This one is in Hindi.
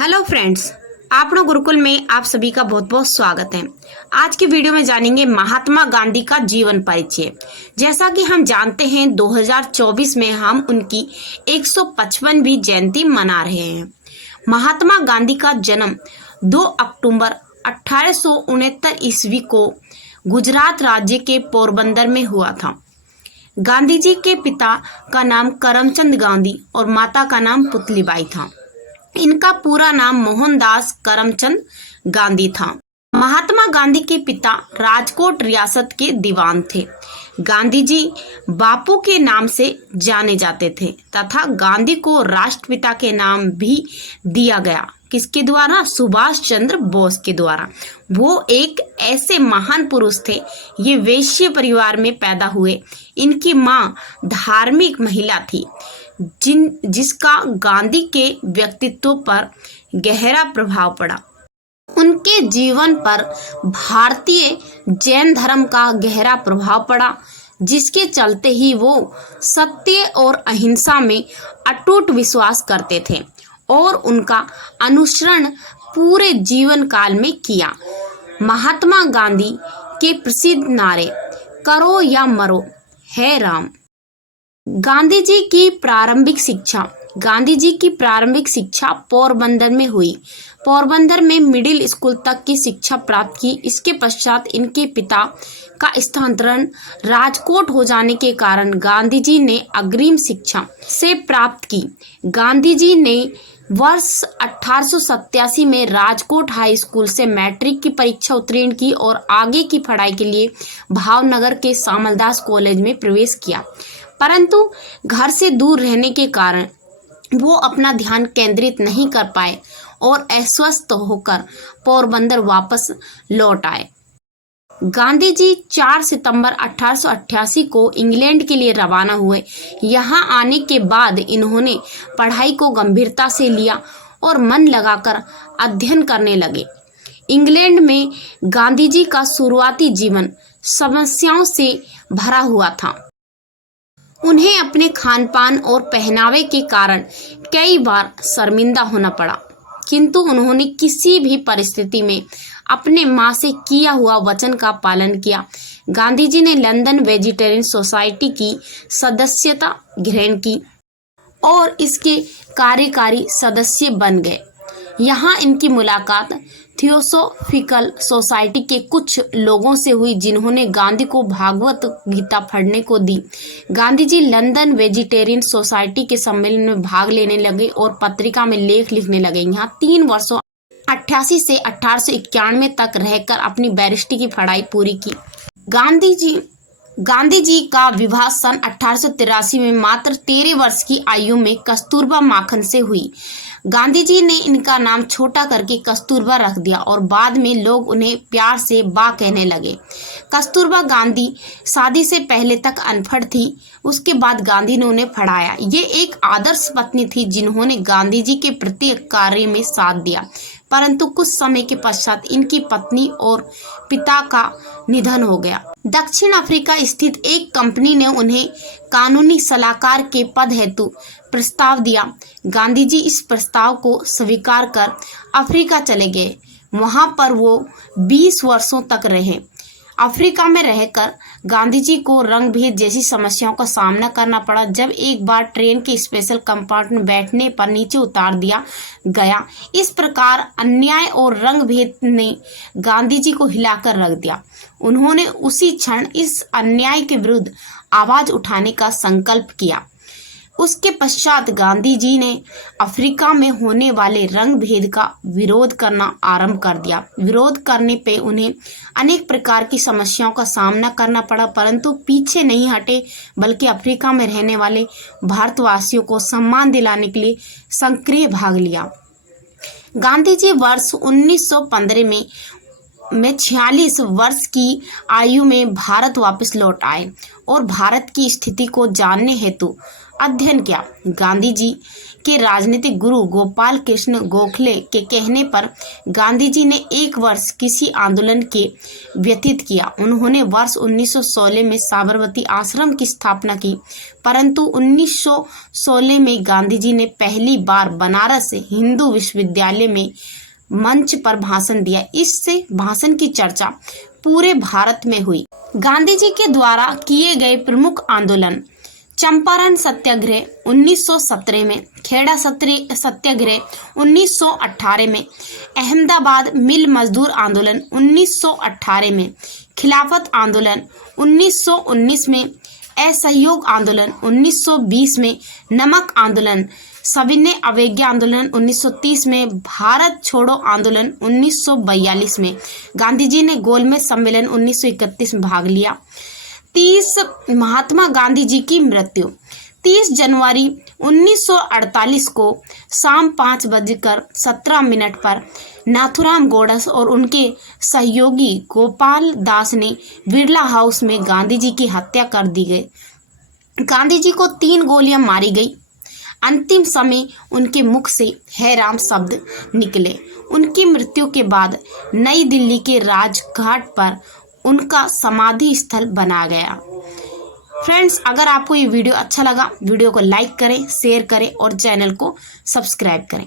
हेलो फ्रेंड्स, आपनो गुरुकुल में आप सभी का बहुत बहुत स्वागत है। आज की वीडियो में जानेंगे महात्मा गांधी का जीवन परिचय। जैसा कि हम जानते हैं 2024 में हम उनकी 155वीं जयंती मना रहे हैं। महात्मा गांधी का जन्म 2 अक्टूबर 1869 ईस्वी को गुजरात राज्य के पोरबंदर में हुआ था। गांधी जी के पिता का नाम करमचंद गांधी और माता का नाम पुतलीबाई था। इनका पूरा नाम मोहनदास करमचंद गांधी था। महात्मा गांधी के पिता राजकोट रियासत के दीवान थे। गांधी जी बापू के नाम से जाने जाते थे तथा गांधी को राष्ट्रपिता के नाम भी दिया गया। किसके द्वारा? सुभाष चंद्र बोस के द्वारा। वो एक ऐसे महान पुरुष थे। ये वैश्य परिवार में पैदा हुए। इनकी माँ धार्मिक महिला थी जिसका गांधी के व्यक्तित्व पर गहरा प्रभाव पड़ा। उनके जीवन पर भारतीय जैन धर्म का गहरा प्रभाव पड़ा, जिसके चलते ही वो सत्य और अहिंसा में अटूट विश्वास करते थे और उनका अनुसरण पूरे जीवन काल में किया। महात्मा गांधी के प्रसिद्ध नारे करो या मरो, है राम। गांधी जी की प्रारंभिक शिक्षा पोरबंदर में हुई। पोरबंदर में मिडिल स्कूल तक की शिक्षा प्राप्त की। इसके पश्चात इनके पिता का स्थानांतरण राजकोट हो जाने के कारण गांधी जी ने अग्रिम शिक्षा से प्राप्त की। गांधी जी ने वर्ष 1887 में राजकोट हाई स्कूल से मैट्रिक की परीक्षा उत्तीर्ण की और आगे की पढ़ाई के लिए भावनगर के सामलदास कॉलेज में प्रवेश किया, परंतु घर से दूर रहने के कारण वो अपना ध्यान केंद्रित नहीं कर पाए और अस्वस्थ होकर पोरबंदर वापस लौट आए। गांधी जी 4 सितंबर 1888 को इंग्लैंड के लिए रवाना हुए। यहाँ आने के बाद इन्होंने पढ़ाई को गंभीरता से लिया और मन लगाकर अध्ययन करने लगे। इंग्लैंड में गांधी जी का शुरुआती जीवन समस्याओं से भरा हुआ था। उन्हें अपने खान पान और पहनावे के कारण कई बार शर्मिंदा होना पड़ा, किंतु उन्होंने किसी भी परिस्थिति में अपने माँ से किया हुआ वचन का पालन किया। गांधी जी ने लंदन वेजिटेरियन सोसाइटी की सदस्यता ग्रहण की और इसके कार्यकारी सदस्य बन गए। यहाँ इनकी मुलाकात थियोसॉफिकल सोसाइटी के कुछ लोगों से हुई, जिन्होंने गांधी को भागवत गीता पढ़ने को दी। Gandhi ji London vegetarian society के सम्मेलन में भाग लेने लगे और पत्रिका में लेख लिखने लगे। यहाँ 3 वर्षों 88 से 1891 तक रहकर अपनी बैरिस्ट्री की पढ़ाई पूरी की। गांधी जी का विवाह सन 1883 में मात्र 13 वर्ष की आयु में कस्तूरबा माखन से हुई। गांधी जी ने इनका नाम छोटा करके कस्तूरबा रख दिया और बाद में लोग उन्हें प्यार से बा कहने लगे। कस्तूरबा गांधी शादी से पहले तक अनपढ़ थी। उसके बाद गांधी ने उन्हें पढ़ाया। ये एक आदर्श पत्नी थी जिन्होंने गांधी जी के प्रत्येक कार्य में साथ दिया, परंतु कुछ समय के पश्चात इनकी पत्नी और पिता का निधन हो गया। दक्षिण अफ्रीका स्थित एक कंपनी ने उन्हें कानूनी सलाहकार के पद हेतु प्रस्ताव दिया। गांधी जी इस प्रस्ताव को स्वीकार कर अफ्रीका चले गए। वहां पर वो 20 वर्षों तक रहे। अफ्रीका में रहकर गांधी जी को रंग भेद जैसी समस्याओं का सामना करना पड़ा। जब एक बार ट्रेन के स्पेशल कंपार्टमेंट बैठने पर नीचे उतार दिया गया, इस प्रकार अन्याय और रंग भेद ने गांधी जी को हिलाकर रख दिया। उन्होंने उसी क्षण इस अन्याय के विरुद्ध आवाज उठाने का संकल्प किया। उसके पश्चात गांधी जी ने अफ्रीका में होने वाले रंग भेद का विरोध करना आरंभ कर दिया। विरोध करने पे उन्हें अनेक प्रकार की समस्याओं का सामना करना पड़ा, परंतु पीछे नहीं हटे, बल्कि अफ्रीका में रहने वाले भारतवासियों को सम्मान दिलाने के लिए सक्रिय भाग लिया। गांधी जी वर्ष 1915 में 46 वर्ष की आयु में भारत वापस लौट आए और भारत की स्थिति को जानने हेतु अध्ययन किया। गांधी जी के राजनीतिक गुरु गोपाल कृष्ण गोखले के कहने पर गांधी जी ने 1 वर्ष किसी आंदोलन के व्यतीत किया। उन्होंने वर्ष 1916 में साबरमती आश्रम की स्थापना की, परंतु 1916 में गांधी जी ने पहली बार बनारस हिंदू विश्वविद्यालय में मंच पर भाषण दिया। इससे भाषण की चर्चा पूरे भारत में हुई। गांधी जी के द्वारा किए गए प्रमुख आंदोलन: चंपारण सत्याग्रह 1917 में, खेड़ा सत्याग्रह 1918 में, अहमदाबाद मिल मजदूर आंदोलन 1918 में, खिलाफत आंदोलन 1919 में, असहयोग आंदोलन 1920 में, नमक आंदोलन, सविनय अवज्ञा आंदोलन 1930 में, भारत छोड़ो आंदोलन 1942 में। गांधी जी ने गोलमेज सम्मेलन 1931 में भाग लिया। 30 महात्मा गांधी जी की मृत्यु: 30 जनवरी 1948 को शाम 5:17 पर नाथूराम गोडस और उनके सहयोगी गोपाल दास ने बिरला हाउस में गांधी जी की हत्या कर दी गई। गांधी जी को 3 गोलियां मारी गई। अंतिम समय उनके मुख से हे राम शब्द निकले। उनकी मृत्यु के बाद नई दिल्ली के राजघाट पर उनका समाधि स्थल बना गया। फ्रेंड्स, अगर आपको ये वीडियो अच्छा लगा, वीडियो को लाइक करें, शेयर करें और चैनल को सब्सक्राइब करें।